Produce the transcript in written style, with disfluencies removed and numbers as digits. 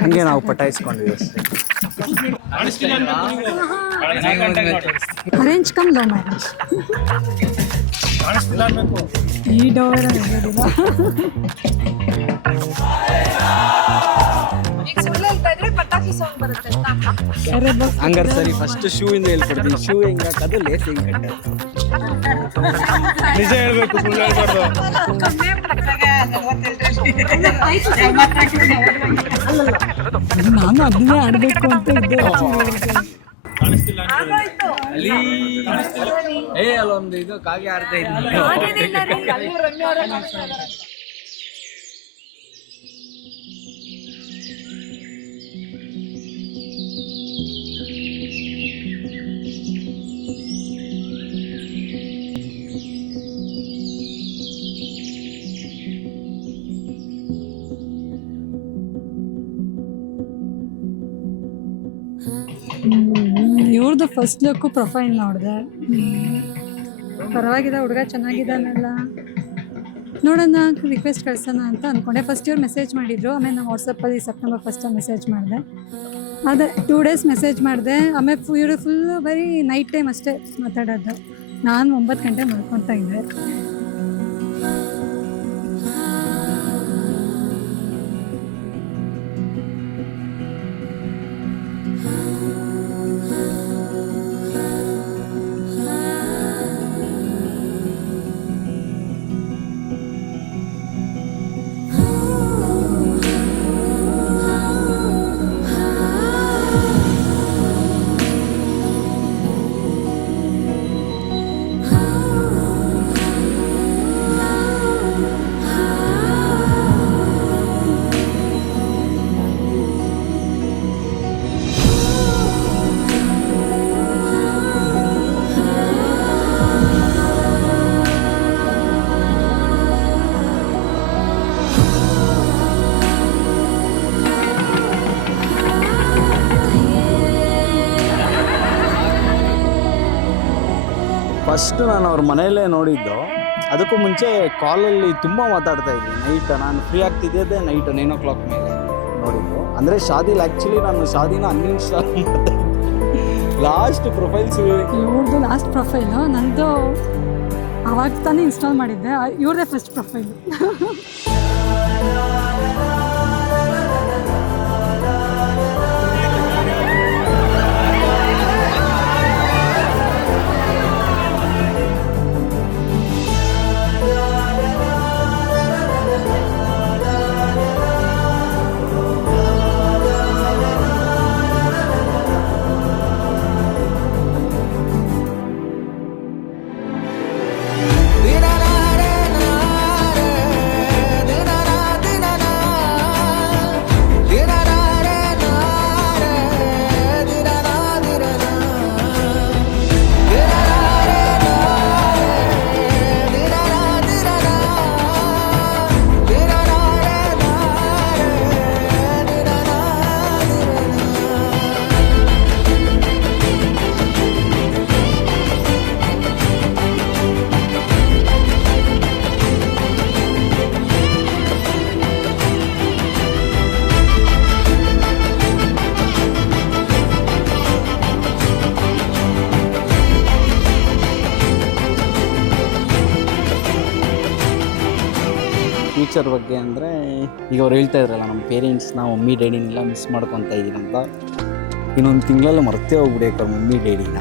ಹಂಗೆ ನಾವು ಪಟಾಯಿಸ್ಕೊಂಡ್ವಿ ಅಷ್ಟೇ. Arrange come love marriage. ಈ ಡೋರ್ ಹೇಳೋದಿಲ್ಲ. ಹಂಗಾರೆ ಸರಿ, ಫಸ್ಟ್ ಶೂ ಇಂದ ಹೇಳ್ಕೊಡ್ತೀನಿ. ಶೂ ಹೆಂಗ್ ಹಾಕೋದು, ಲೇಸ್ ಹೆಂಗ್ ಕಟ್ಟೋದು. ನಿಜ ಹೇಳ್ಬೇಕು, ಸುಳ್ಳು ಹೇಳ್ಬಾರ್ದು. ನಾನು ಅದನ್ನೇ ಆಡ್ಬೇಕು ಅಂತ ಇದ್ದೆ. ಅಲ್ಲೊಂದು ಇದು ಕಾಗೆ ಆಡ್ತಾ ಇದ್ದೀನಿ. ಇವ್ರದ್ದು ಫಸ್ಟ್ ಲುಕ್ ಪ್ರೊಫೈಲ್ ನೋಡಿದೆ. ಪರವಾಗಿಲ್ಲ, ಹುಡುಗ ಚೆನ್ನಾಗಿದ್ದಾನಲ್ಲ, ನೋಡೋಣ ರಿಕ್ವೆಸ್ಟ್ ಕಳ್ಸೋಣ ಅಂತ ಅಂದ್ಕೊಂಡೆ. ಫಸ್ಟ್ ಇವ್ರು ಮೆಸೇಜ್ ಮಾಡಿದ್ರು, ಆಮೇಲೆ ನಾನು ವಾಟ್ಸಪ್ಪಲ್ಲಿ ಸೆಪ್ಟೆಂಬರ್ 1 ಮೆಸೇಜ್ ಮಾಡಿದೆ. ಅದೇ 2 days ಮೆಸೇಜ್ ಮಾಡಿದೆ. ಆಮೇಲೆ ಇವರು ಫುಲ್ಲು ಬರೀ ನೈಟ್ ಟೈಮ್ ಅಷ್ಟೇ ಮಾತಾಡೋದು. ನಾನು 9 ಗಂಟೆ ಮಲ್ಕೊತಾ ಇದ್ದೆ. ಫಸ್ಟು ನಾನು ಅವ್ರ ಮನೆಯಲ್ಲೇ ನೋಡಿದ್ದು. ಅದಕ್ಕೂ ಮುಂಚೆ ಕಾಲಲ್ಲಿ ತುಂಬ ಮಾತಾಡ್ತಾ ಇದ್ವಿ. ನೈಟ್ ನಾನು ಫ್ರೀ ಆಗ್ತಿದ್ದೆ ನೈಟ್ 9 o'clock ಮೇಲೆ ನೋಡಿದ್ದು. ಅಂದರೆ ಶಾದಿಲಿ ಆ್ಯಕ್ಚುಲಿ ನಾನು ಶಾದಿನ ಅನ್ಇನ್ಸ್ಟಾಲ್ ಮಾಡ್ತಾ ಲಾಸ್ಟ್ ಪ್ರೊಫೈಲ್ಸ್. ಇವ್ರದ್ದು ಲಾಸ್ಟ್ ಪ್ರೊಫೈಲು, ನಂದು ಆವಾಗ ತಾನೇ ಇನ್ಸ್ಟಾಲ್ ಮಾಡಿದ್ದೆ. ಇವ್ರದ್ದೇ ಫಸ್ಟ್ ಪ್ರೊಫೈಲು. ಫ್ಯೂಚರ್ ಬಗ್ಗೆ ಅಂದರೆ ಈಗ ಅವ್ರು ಹೇಳ್ತಾ ಇದ್ರಲ್ಲ, ನಮ್ಮ ಪೇರೆಂಟ್ಸ್ನ ಮಮ್ಮಿ ಡ್ಯಾಡಿನೆಲ್ಲ ಮಿಸ್ ಮಾಡ್ಕೊತಾ ಇದ್ದೀನಿ ಅಂತ. ಇನ್ನೊಂದು ತಿಂಗಳಲ್ಲಿ ಮರ್ತೇ ಹೋಗ್ಬಿಡಬೇಕು ಅವ್ರ ಮಮ್ಮಿ ಡ್ಯಾಡಿನ.